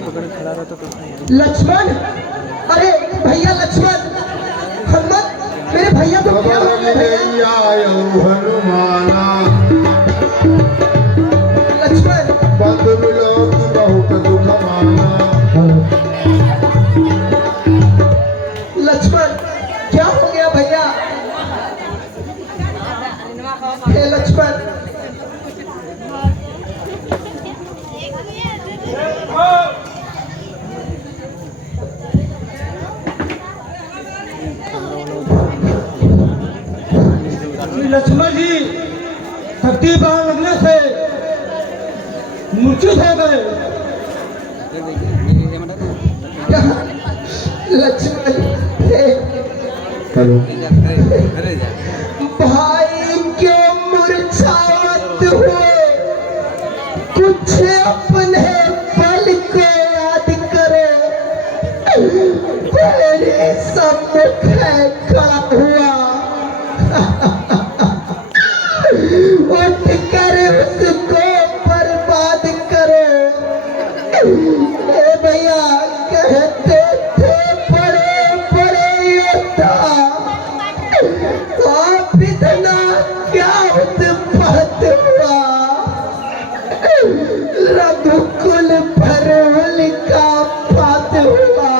पकड़ खड़ा रहता तो लक्ष्मण, अरे भैया लक्ष्मण, हनुमान, मेरे भैया को क्या हो गया भैया? हनुमाना लक्ष्मण, बंधु मिलोग बहुत दुख माना। लक्ष्मण क्या हो गया भैया? हे लक्ष्मण, लक्ष्मण जी धरती बाण लगने से मूर्छित हो गए। लक्ष्मण भाई क्यों मूर्छावत हुए? कुछ अपने पल को याद करो। तेरे सम्मुख खड़ा हुआ, उठ कर उसको बर्बाद करो। ए भैया कहते थे बड़े बड़े योद्धा, आप इतना क्या उत्पात हुआ? रघुकुल पर उनका पात हुआ,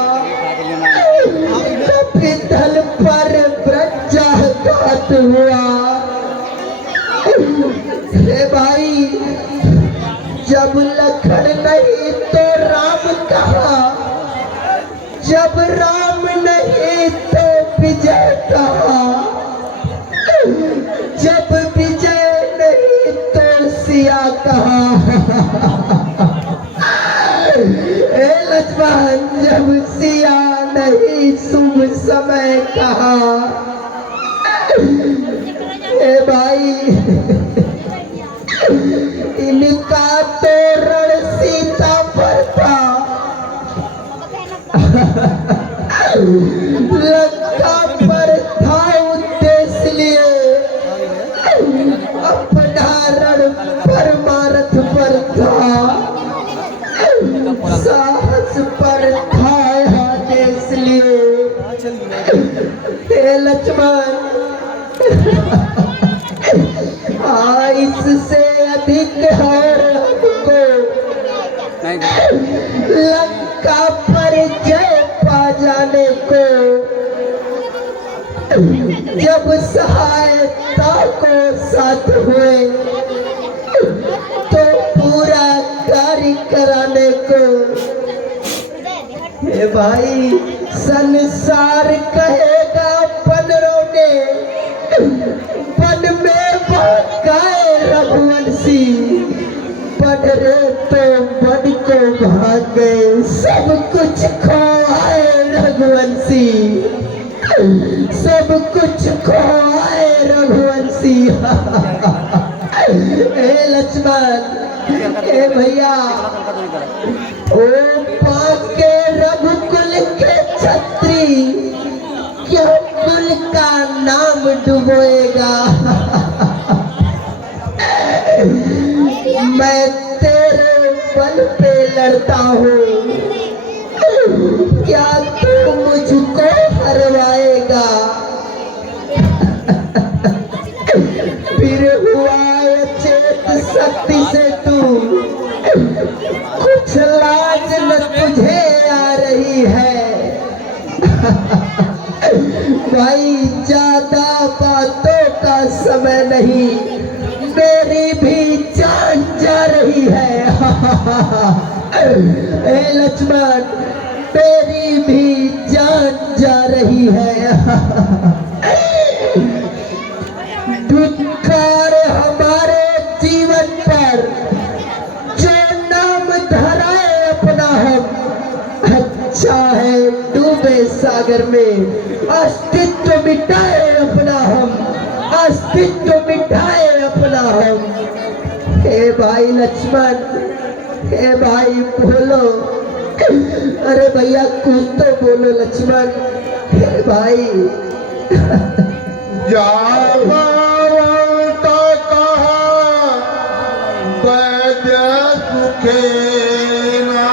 कपितल पर ब्रजाघात हुआ। हे भाई जब लखन नहीं तो राम कहा, जब राम नहीं तो विजय कहा, जब विजय नहीं तो सिया कहा। ए लक्ष्मण जब सिया नहीं शुभ समय कहा। ए भाई इनका तो रण सीता पर था, लंका पर था उद्देश्य लिए, अपना रण परमारथ पर था, साहस पर था आदेश लिए। हे लक्ष्मण इससे अधिक है हमको लंका पर जय पा जाने को। जब सहायता को साथ हुए तो पूरा कार्य कराने को। हे भाई संसार कहेगा बनरों ने, वन में भागाए रघुवंशी, पढ़े तो बन को भाग गए, सब कुछ खोए रघुवंशी, सब कुछ खोए रघुवंशी। ए लक्ष्मण, ए भैया, ओ पाके रघुकुल के छत्री, क्या कुल का नाम डुबोएगा? मैं तेरे बल पे लड़ता हूँ, क्या तू मुझको हरवाएगा? फिर हुआ चेत शक्ति से तू, कुछ लाज न तुझे आ रही है। भाई ज्यादा बातों का समय नहीं, मेरी भी जान जा रही है। ए लक्ष्मण तेरी भी जान जा रही है। दुत्कार हमारे जीवन पर जो नाम धराए अपना हम, अच्छा है डूबे सागर में अस्तित्व मिटाए अपना हम, अस्तित्व मिटाए अपना हम। हे भाई लक्ष्मण, हे भाई बोलो, अरे भैया कुछ तो बोलो लक्ष्मण। हे भाई जावंत कहा वैद्य सुखेना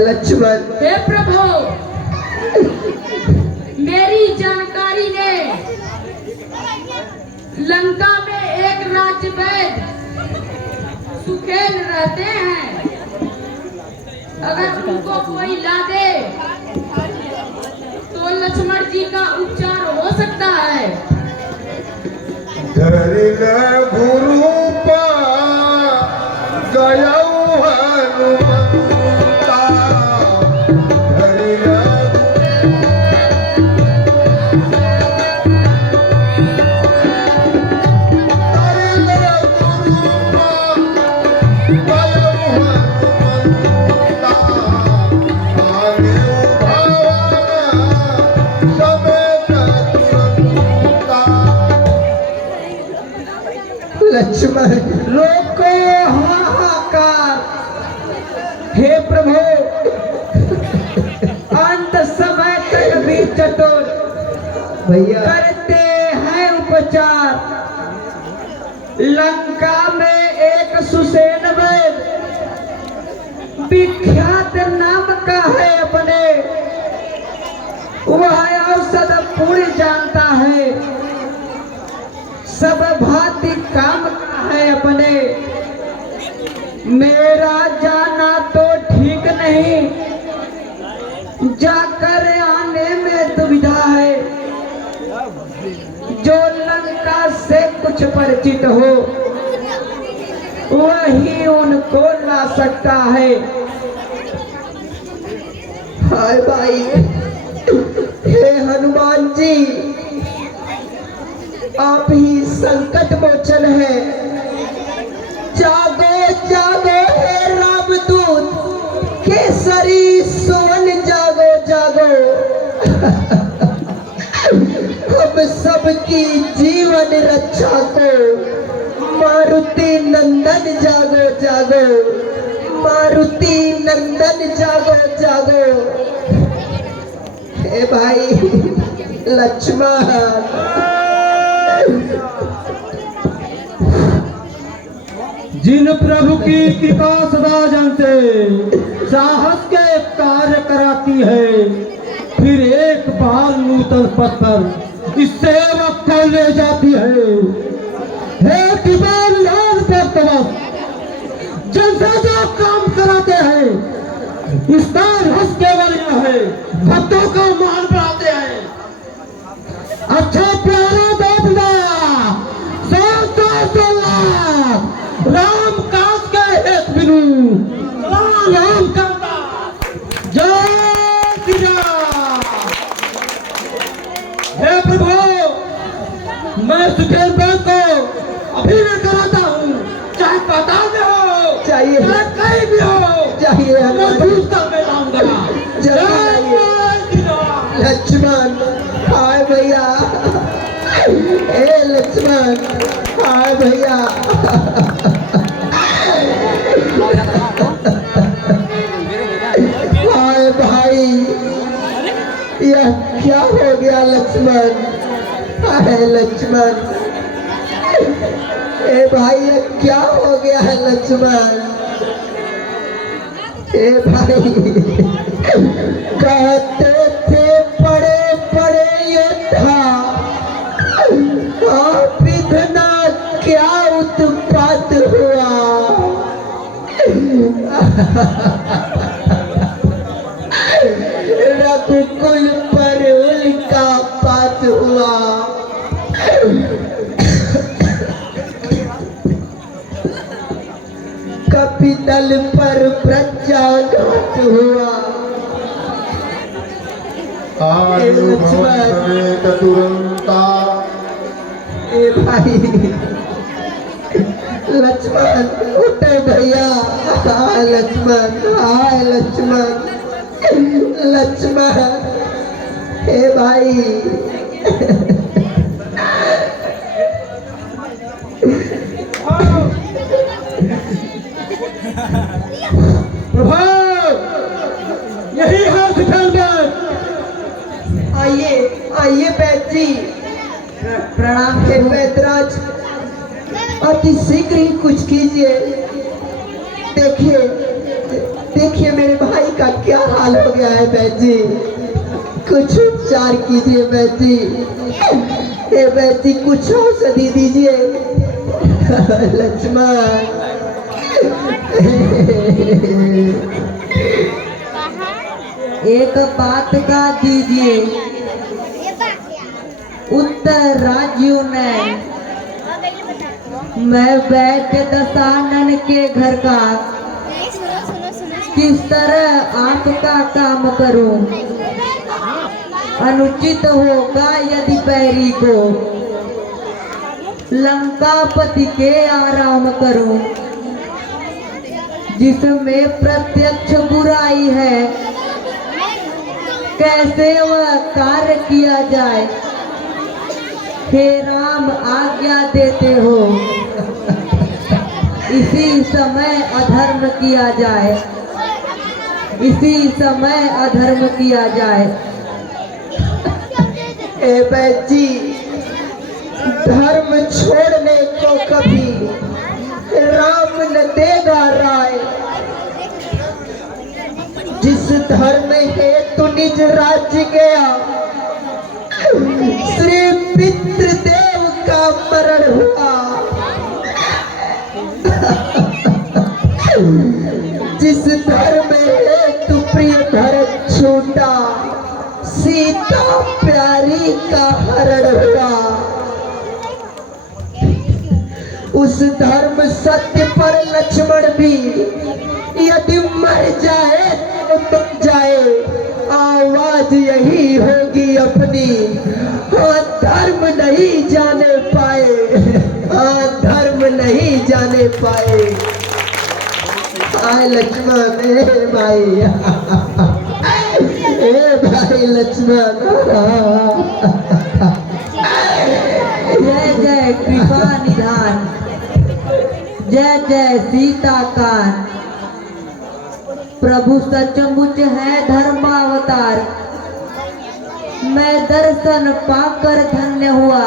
लक्ष्मण। हे प्रभु, मेरी जानकारी ने लंका में एक राजवैद्य सुखेल रहते हैं, अगर उनको कोई ला दे तो लक्ष्मण जी का उपचार हो सकता है। धरिल गुरु पा गया हनुमंता धरिल लक्ष्मण रोको हाहाकार। हे प्रभु, अंत समय तक भी चतुर भैया करते हैं उपचार। लंका में एक सुसेन वैद्य विख्यात नाम का है अपने, वह औषध पूरी जानता है, सब भांति काम का है अपने। मेरा जाना तो ठीक नहीं, जाकर आने में दुविधा है। जो लंका से कुछ परिचित हो वही उनको ला सकता है। हाय भाई, हे हनुमान जी, आप ही संकट मोचन है। जागो जागो हे रामदूत केसरी सोन, जागो जागो। हम सबकी जीवन रक्षा को मारुति नंदन जागो जागो, मारुति नंदन जागो जागो। हे भाई लक्ष्मण, जिन प्रभु की कृपा सदा जनते साहस के कार्य कराती है, फिर एक बार नूतन पथ पर इस सेवक को ले जाती है। हे कृपाल लाल भक्तवत्स, जिनसे जो काम कराते हैं इसका रस केवल यह है, भक्तों का मान बढ़ाते हैं। अच्छा प्यारा देखना, राम काज के हेत बिनु राम करता। जय श्री राम। हे प्रभु, मैं सुखेल बैद को अभी मैं कराता हूँ, चाहे पाताल में हो चाहिए, चाहे कहीं भी हो, चाहिए मैं दूसरा में लाऊंगा। जय श्री राम। लक्ष्मण, हाय भैया, ए लक्ष्मण, हाय भैया। हाय भाई, यह क्या हो गया लक्ष्मण? हाय लक्ष्मण, ए भाई यह क्या हो गया है लक्ष्मण? ए भाई, कहते थे बड़े बड़े योद्धा, आप इतना क्या उत्पात हुआ? कुल पर उल्का पात हुआ। कपितल पर प्रज्ञाघात हुआ। समेत दुरंता। ए भाई लक्ष्मण उठे भैया। हाय लक्ष्मण, हाय लक्ष्मण, लक्ष्मण। हे भाई प्रभु यही है सुखेलवैद। आइए आइए वैद्य जी। प्रणाम हे वैद्यराज, अति शीघ्र ही कुछ कीजिए। देखिए देखिए मेरे भाई का क्या हाल हो गया है वैद्य जी, कुछ उपचार कीजिए वैद्य जी। हे वैद्य जी कुछ औषधि दीजिए। लक्ष्मण एक बात का दीजिए, उत्तर राज्यों ने मैं वैद्य दशानन के घर का किस तरह आपका काम करूं। अनुचित होगा यदि पैरी को लंकापति के आराम करूं, जिसमें प्रत्यक्ष बुराई है कैसे वह कार्य किया जाए। हे राम आज्ञा देते हो इसी समय अधर्म किया जाए, इसी समय अधर्म किया जाए। ए वैद्य जी धर्म छोड़ने को कभी राम न देगा राय। जिस धर्म हेतु निज राज्य गया, श्री पितृदेव का मरण हुआ। जिस धर्म हेतु प्रिय भरत छूटा, सीता प्यारी का हरण हुआ। उस धर्म सत्य पर लक्ष्मण भी यदि मर जाए तो जाए, आवाज यही होगी अपनी, हाँ धर्म नहीं जाने पाए, हाँ धर्म नहीं जाने पाए। आए लक्ष्मण ए भाई, ए भाई लक्ष्मण। जय जय कृपा निधान, जय जय सीता कान। प्रभु सचमुच है धर्मावतार, मैं दर्शन पाकर धन्य हुआ।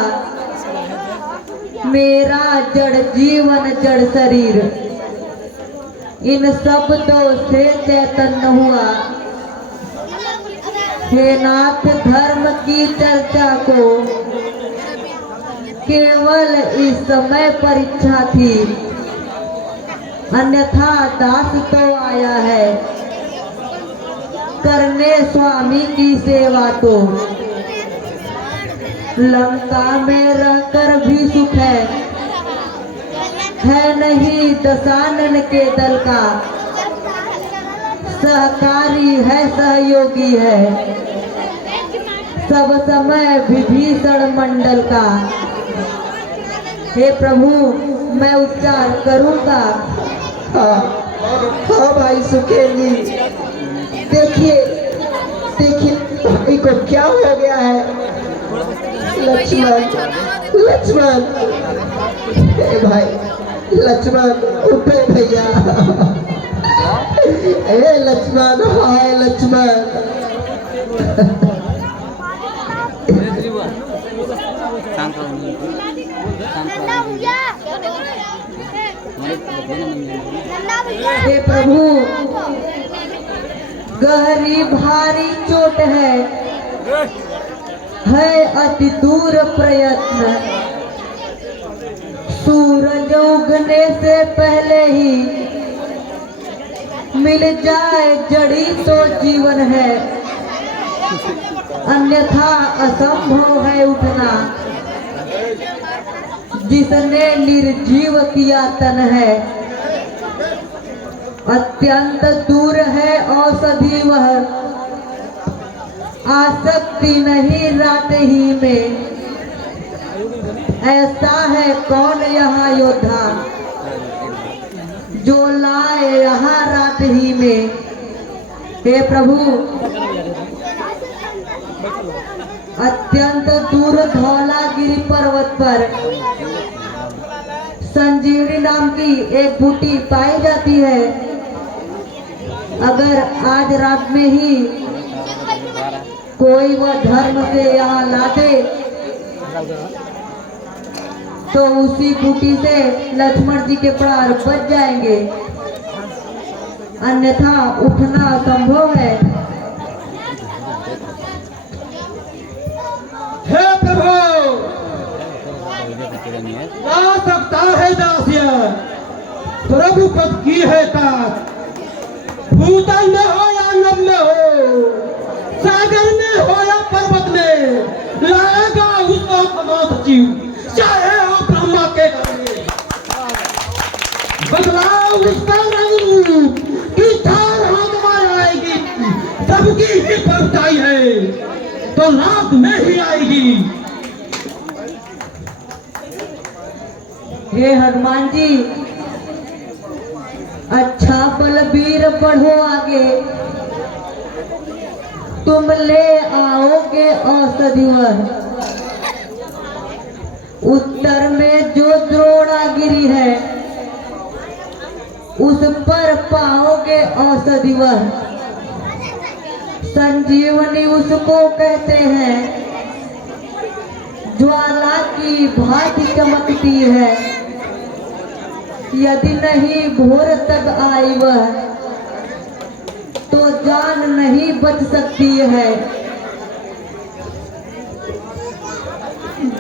मेरा जड़ जीवन जड़ शरीर इन शब्दों से चैतन्य हुआ। हे नाथ धर्म की चर्चा को केवल इस समय परीक्षा थी, अन्यथा दास तो आया है करने स्वामी की सेवा। तो लंका में रहकर भी सुख है नहीं दशानन के दल का। सहकारी है सहयोगी है सब समय विभीषण मंडल का। हे प्रभु मैं उच्चार करूंगा। हाँ भाई सुखेल जी, देखिए देखिए भाई को क्या हो गया है। लक्ष्मण लक्ष्मण, हे भाई लक्ष्मण उठे भैया। ए लक्ष्मण, हाय लक्ष्मण। हे प्रभु गहरी भारी चोट है अति दूर प्रयत्न। सूरज उगने से पहले ही मिल जाए जड़ी तो जीवन है। अन्यथा असंभव है उठना। जिसने निर्जीव किया तन है, अत्यंत दूर है औषधि वह, आसक्ति नहीं रात ही में। ऐसा है कौन यहाँ योद्धा, जो लाए यहाँ रात ही में। हे प्रभु, अत्यंत दूर धौलागिरी पर्वत पर संजीवनी नाम की एक बूटी पाई जाती है। अगर आज रात में ही कोई वह धर्म से यहाँ ला दे तो उसी बूटी से लक्ष्मण जी के प्राण बच जाएंगे, अन्यथा उठना असंभव है। हे प्रभु, ला सकता है दासिया, प्रभु पद की है तात। भूतल में हो या नभ में हो, सागर में हो या पर्वत में, लाएगा उसको क्षमा सचिव, चाहे हो ब्रह्मा के घर में। बदलाव उसका रंग की धार हाथ में आएगी, सबकी ही परछाई है तो रात में ही आएगी। हे हनुमान जी, अच्छा बलबीर बढ़ो आगे, तुम ले आओगे औषधिवर। उत्तर में जो द्रोणागिरी है, उस पर पाओगे औषधिवर। संजीवनी उसको कहते हैं, ज्वाला की भांति चमकती है। यदि नहीं भोर तक आई वह, तो जान नहीं बच सकती है।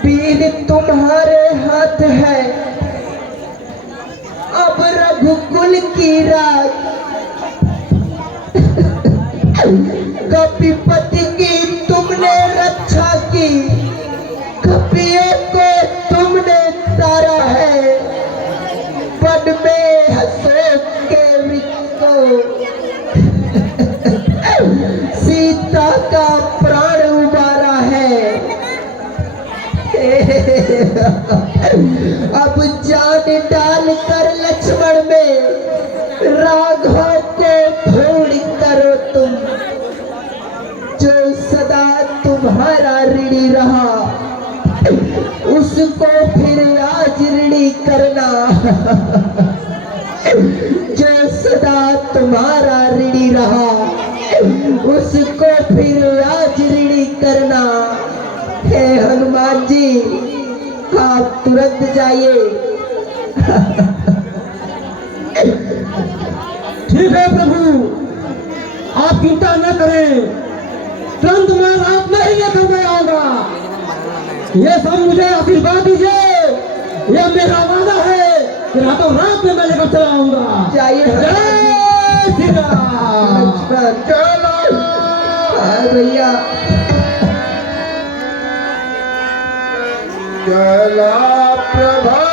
वीर तुम्हारे हाथ है, अब रघुकुल की रात। कपिपति की तुमने रक्षा की, कपियों को तुमने तारा है। वन में अशोक के वृक्ष को सीता का प्राण उबारा है। अब जान डाल कर लक्ष्मण में, राघव को धूल करो तुम। जो सदा तुम्हारा ऋणी रहा, उसको फिर आज ऋणी करना। जो सदा तुम्हारा ऋणी रहा, उसको फिर आज ऋणी करना। हे हनुमान जी, आप तुरंत जाइए। ठीक है प्रभु, आप चिंता न करें, तुरंत मैं रात में ही लेकर मैं आऊंगा। ये सब मुझे आशीर्वाद दीजिए, यह मेरा वादा है कि रातों रात में मैं लेकर चला आऊंगा। जाइए। जय श्री राम। चलो भैया। चला प्रभा